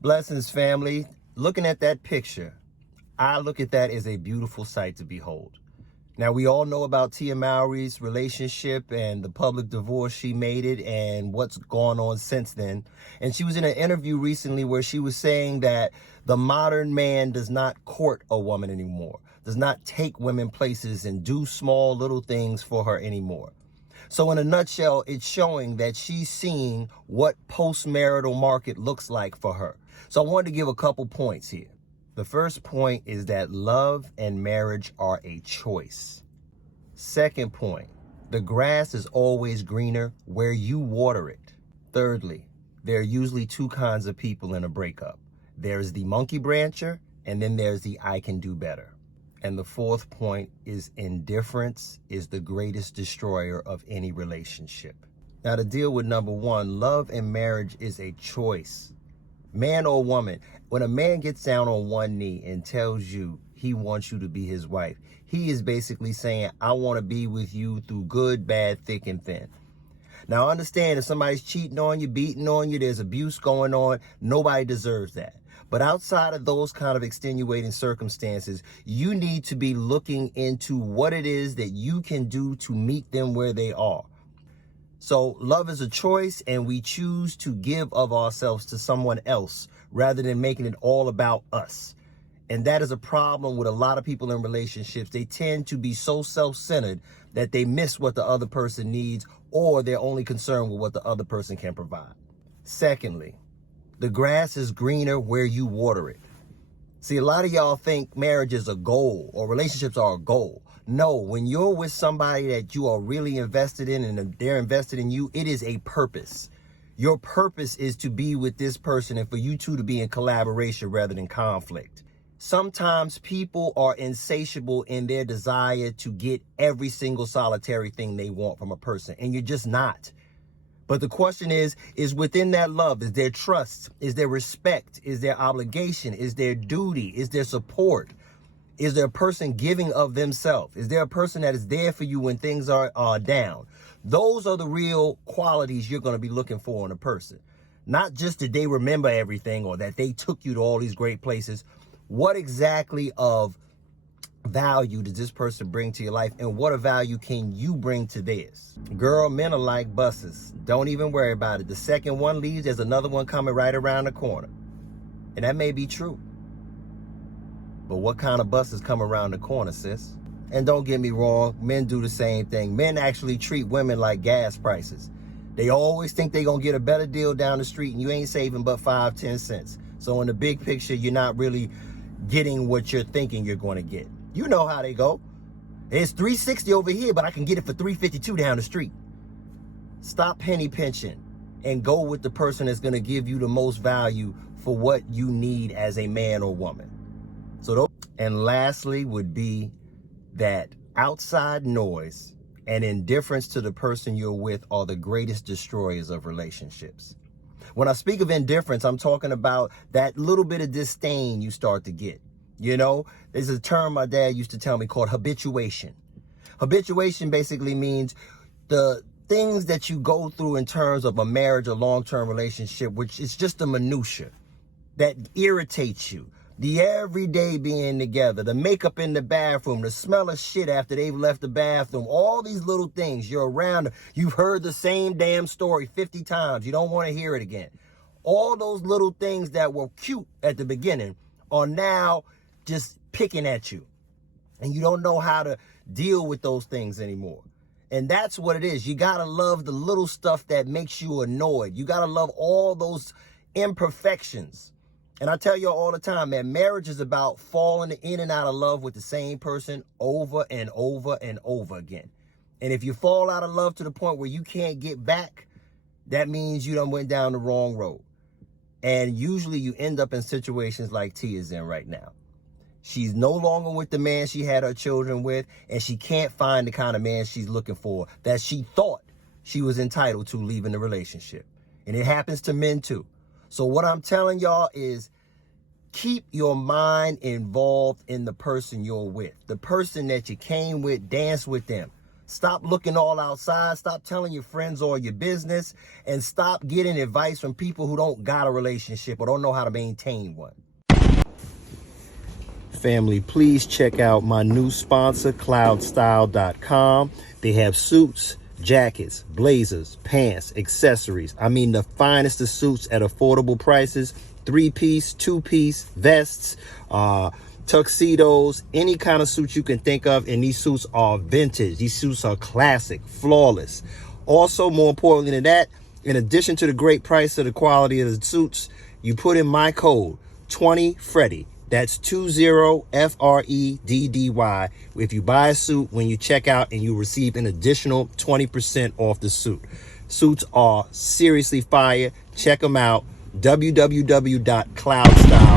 Blessings, family. Looking at that picture, I look at that as a beautiful sight to behold. Now, we all know about Tia Mowry's relationship and the public divorce she made it and what's gone on since then. And she was in an interview recently where she was saying that the modern man does not court a woman anymore, does not take women places and do small little things for her anymore. So in a nutshell, it's showing that she's seeing what post-marital market looks like for her. So I wanted to give a couple points here. The first point is that love and marriage are a choice. Second point, the grass is always greener where you water it. Thirdly, there are usually two kinds of people in a breakup. There's the monkey brancher, and then there's the I can do better. And the fourth point is indifference is the greatest destroyer of any relationship. Now, to deal with number one, love and marriage is a choice. Man or woman, when a man gets down on one knee and tells you he wants you to be his wife, he is basically saying, I want to be with you through good, bad, thick, and thin. Now, understand if somebody's cheating on you, beating on you, there's abuse going on, nobody deserves that. But outside of those kind of extenuating circumstances, you need to be looking into what it is that you can do to meet them where they are. So love is a choice, and we choose to give of ourselves to someone else rather than making it all about us. And that is a problem with a lot of people in relationships. They tend to be so self-centered that they miss what the other person needs, or they're only concerned with what the other person can provide. Secondly, the grass is greener where you water it. See, a lot of y'all think marriage is a goal or relationships are a goal. No, when you're with somebody that you are really invested in and they're invested in you, it is a purpose. Your purpose is to be with this person and for you two to be in collaboration rather than conflict. Sometimes people are insatiable in their desire to get every single solitary thing they want from a person, and you're just not. But the question is within that love, is there trust? Is there respect? Is there obligation? Is there duty? Is there support? Is there a person giving of themselves? Is there a person that is there for you when things are down? Those are the real qualities you're going to be looking for in a person. Not just that they remember everything or that they took you to all these great places. What exactly of value does this person bring to your life, and what a value can you bring to theirs? Girl, men are like buses. Don't even worry about it. The second one leaves, there's another one coming right around the corner. And that may be true. But what kind of buses come around the corner, sis? And don't get me wrong, men do the same thing. Men actually treat women like gas prices. They always think they're going to get a better deal down the street, and you ain't saving but 5-10 cents. So in the big picture, you're not really getting what you're thinking you're going to get. You know how they go. It's $360 over here, but I can get it for $352 down the street. Stop penny pinching and go with the person that's going to give you the most value for what you need as a man or woman. And lastly would be that outside noise and indifference to the person you're with are the greatest destroyers of relationships. When I speak of indifference, I'm talking about that little bit of disdain you start to get. You know, there's a term my dad used to tell me called habituation. Habituation basically means the things that you go through in terms of a marriage or long-term relationship, which is just a minutia that irritates you. The everyday being together, the makeup in the bathroom, the smell of shit after they've left the bathroom, all these little things. You're around, you've heard the same damn story 50 times. You don't want to hear it again. All those little things that were cute at the beginning are now just picking at you. And you don't know how to deal with those things anymore. And that's what it is. You got to love the little stuff that makes you annoyed. You got to love all those imperfections. And I tell you all the time, man, marriage is about falling in and out of love with the same person over and over and over again. And if you fall out of love to the point where you can't get back, that means you done went down the wrong road. And usually you end up in situations like Tia's in right now. She's no longer with the man she had her children with, and she can't find the kind of man she's looking for that she thought she was entitled to leaving the relationship. And it happens to men too. So what I'm telling y'all is keep your mind involved in the person you're with. The person that you came with, dance with them. Stop looking all outside. Stop telling your friends all your business, and stop getting advice from people who don't got a relationship or don't know how to maintain one. Family, please check out my new sponsor, cloudstyle.com. They have suits, jackets, blazers, pants, accessories. I mean, the finest of suits at affordable prices. 3-piece, 2-piece, vests, tuxedos, any kind of suit you can think of. And these suits are vintage. These suits are classic, flawless. Also, more importantly than that, in addition to the great price of the quality of the suits, you put in my code 20FREDDY. That's 20FREDDY. If you buy a suit when you check out, and you receive an additional 20% off the suit. Suits are seriously fire. Check them out. www.cloudstyle.com.